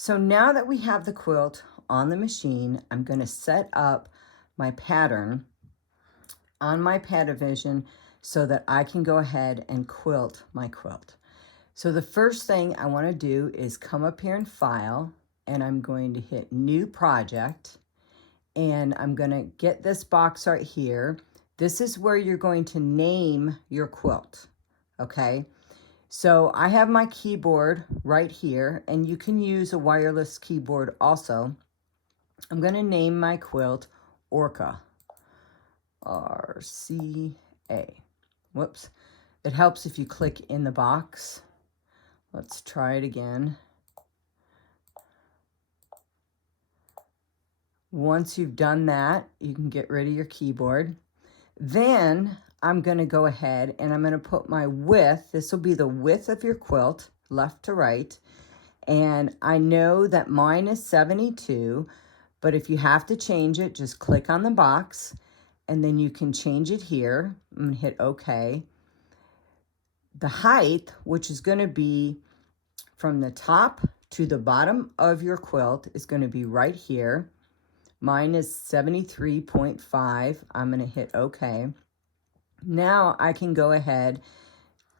So now that we have the quilt on the machine, I'm going to set up my pattern on my Pantovision so that I can go ahead and quilt my quilt. So the first thing I want to do is come up here in File, and I'm going to hit New Project, and I'm going to get this box right here. This is where you're going to name your quilt, okay? So I have my keyboard right here, and you can use a wireless keyboard also. I'm going to name my quilt Orca. RCA. Whoops. It helps if you click in the box. Let's try it again. Once you've done that, you can get rid of your keyboard. Then I'm going to go ahead and I'm going to put my width. This will be the width of your quilt, left to right. And I know that mine is 72, but if you have to change it, just click on the box and then you can change it here. I'm going to hit OK. The height, which is going to be from the top to the bottom of your quilt, is going to be right here. Mine is 73.5. I'm going to hit OK. Now I can go ahead,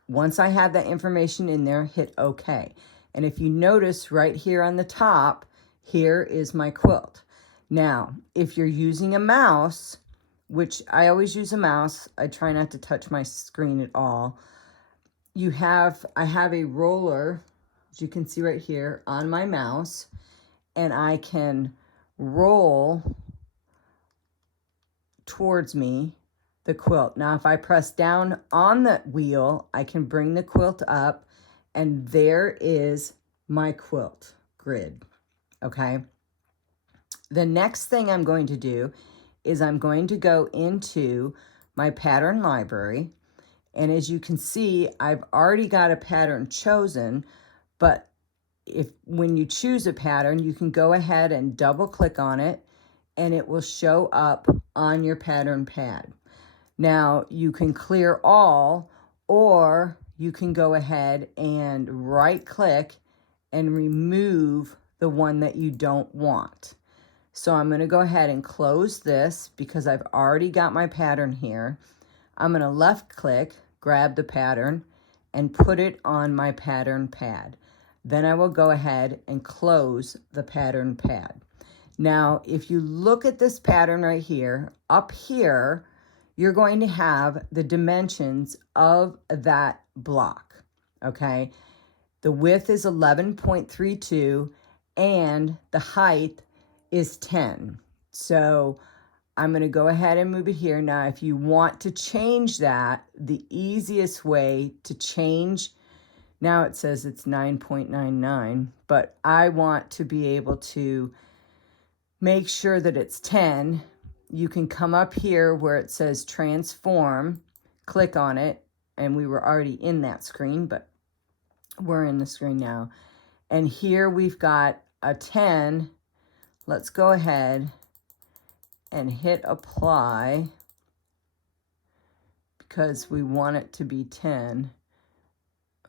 once I have that information in there, hit OK. And if you notice right here on the top, here is my quilt. Now, if you're using a mouse, which I always use a mouse, I try not to touch my screen at all. I have a roller, as you can see right here, on my mouse, and I can roll towards me the quilt. Now, if I press down on the wheel, I can bring the quilt up, and there is my quilt grid, okay? The next thing I'm going to do is I'm going to go into my pattern library, and as you can see, I've already got a pattern chosen, but when you choose a pattern, you can go ahead and double click on it, and it will show up on your pattern pad. Now, you can clear all, or you can go ahead and right click and remove the one that you don't want. So I'm going to go ahead and close this because I've already got my pattern here. I'm going to left click, grab the pattern, and put it on my pattern pad. Then I will go ahead and close the pattern pad. Now, if you look at this pattern right here, up here, you're going to have the dimensions of that block, okay? The width is 11.32 and the height is 10. So I'm going to go ahead and move it here. Now, if you want to change that, the easiest way to change, now it says it's 9.99, but I want to be able to make sure that it's 10. You can come up here where it says transform, click on it, and we were already in that screen, but we're in the screen now. And here we've got a 10. Let's go ahead and hit apply because we want it to be 10.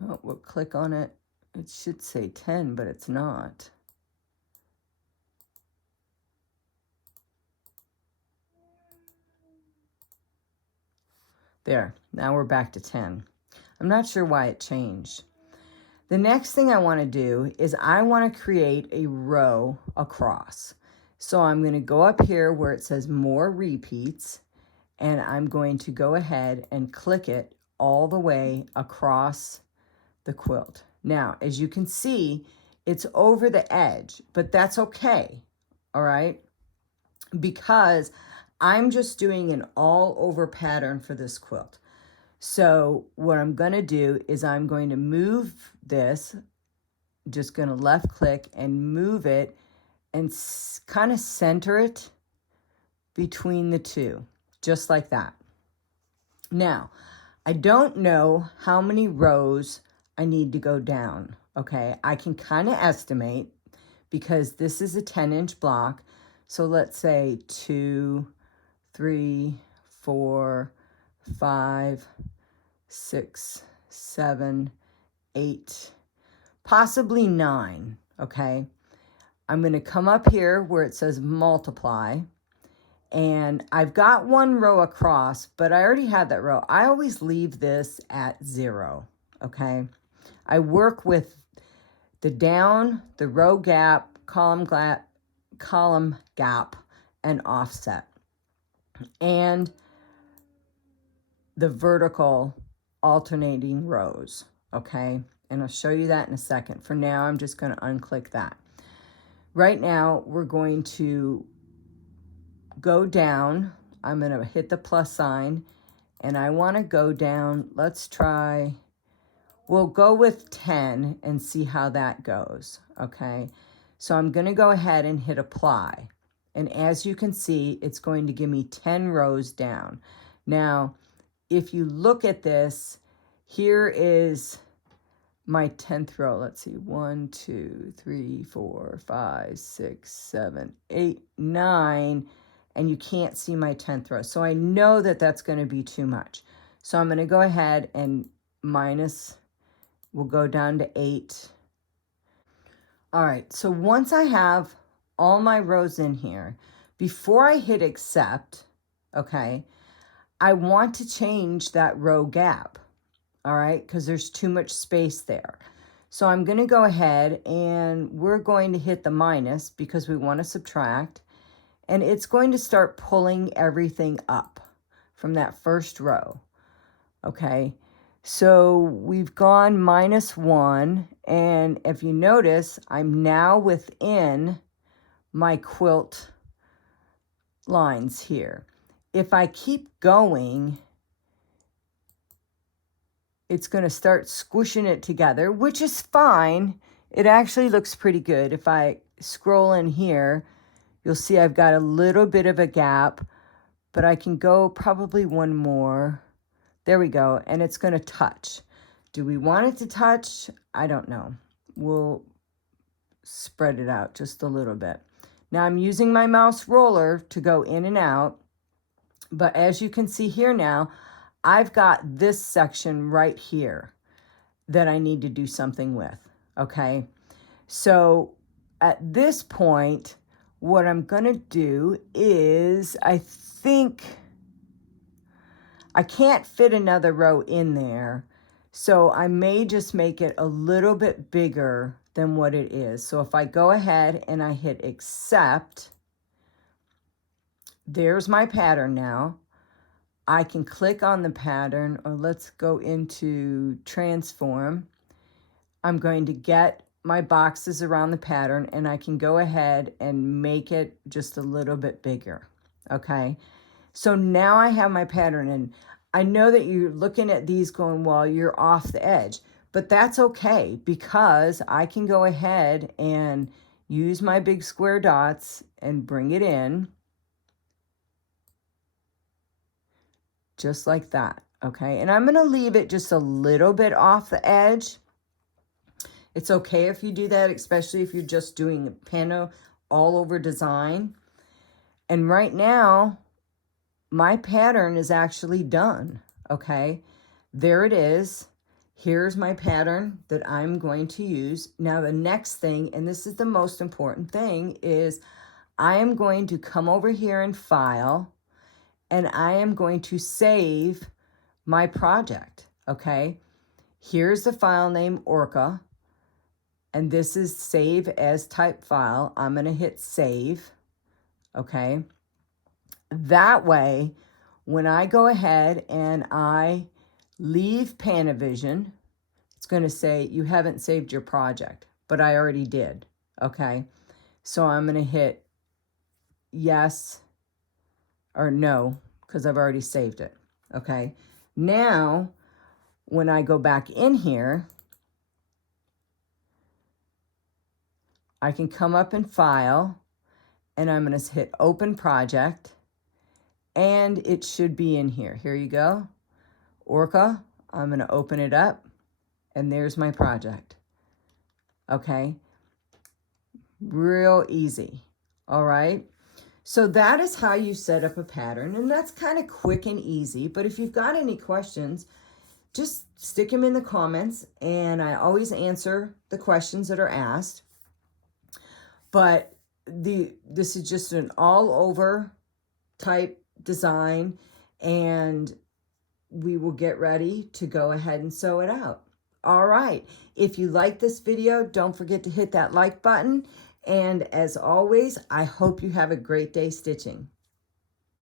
Oh, we'll click on it. It should say 10, but it's not. There, now we're back to 10. I'm not sure why it changed. The next thing I want to do is I want to create a row across. So I'm going to go up here where it says more repeats, and I'm going to go ahead and click it all the way across the quilt. Now, as you can see, it's over the edge, but that's okay, all right? Because I'm just doing an all over pattern for this quilt. So what I'm going to do is I'm going to move this, just going to left click and move it and kind of center it between the two, just like that. Now, I don't know how many rows I need to go down, okay? I can kind of estimate because this is a 10-inch block. So let's say 2, 3, 4, 5, 6, 7, 8, possibly 9, okay? I'm going to come up here where it says multiply. And I've got one row across, but I already had that row. I always leave this at 0, okay? I work with the down, the row gap, column gap, and offset. And the vertical alternating rows, okay? And I'll show you that in a second. For now, I'm just going to unclick that. Right now, we're going to go down. I'm going to hit the plus sign, and I want to go down. Let's try, we'll go with 10 and see how that goes, okay? So I'm going to go ahead and hit apply. And as you can see, it's going to give me 10 rows down. Now, if you look at this, here is my 10th row. Let's see, 1, 2, 3, 4, 5, 6, 7, 8, 9, and you can't see my 10th row. So I know that that's going to be too much. So I'm going to go ahead and minus, we'll go down to 8. All right, so once I have all my rows in here, before I hit accept, okay, I want to change that row gap, all right, because there's too much space there. So I'm going to go ahead and we're going to hit the minus because we want to subtract, and it's going to start pulling everything up from that first row, okay? So we've gone -1, and if you notice, I'm now within my quilt lines here. If I keep going, it's going to start squishing it together, which is fine. It actually looks pretty good. If I scroll in here, you'll see I've got a little bit of a gap, but I can go probably one more. There we go, and it's going to touch. Do we want it to touch? I don't know. We'll spread it out just a little bit. Now I'm using my mouse roller to go in and out, but as you can see here now, I've got this section right here that I need to do something with, okay? So at this point, what I'm going to do is, I think I can't fit another row in there, so I may just make it a little bit bigger than what it is. So if I go ahead and I hit accept, there's my pattern now. I can click on the pattern, or let's go into transform. I'm going to get my boxes around the pattern, and I can go ahead and make it just a little bit bigger, okay? So now I have my pattern, and I know that you're looking at these going, well, you're off the edge, but that's okay because I can go ahead and use my big square dots and bring it in. Just like that, okay? And I'm going to leave it just a little bit off the edge. It's okay if you do that, especially if you're just doing a pano all over design. And right now, my pattern is actually done, okay? There it is. Here's my pattern that I'm going to use. Now the next thing, and this is the most important thing, is I am going to come over here and file, and I am going to save my project, okay? Here's the file name, Orca, and this is save as type file. I'm going to hit save, okay? That way, when I go ahead and I leave Pantovision, it's going to say you haven't saved your project, but I already did, okay? So I'm going to hit yes or no, because I've already saved it, okay? Now, when I go back in here, I can come up in File, and I'm going to hit Open Project, and it should be in here. Here you go. Orca, I'm going to open it up, and there's my project, okay? Real easy, all right? So that is how you set up a pattern, and that's kind of quick and easy. But if you've got any questions, just stick them in the comments, and I always answer the questions that are asked. But this is just an all over type design, and we will get ready to go ahead and sew it out. All right. If you like this video, don't forget to hit that like button. And as always, I hope you have a great day stitching.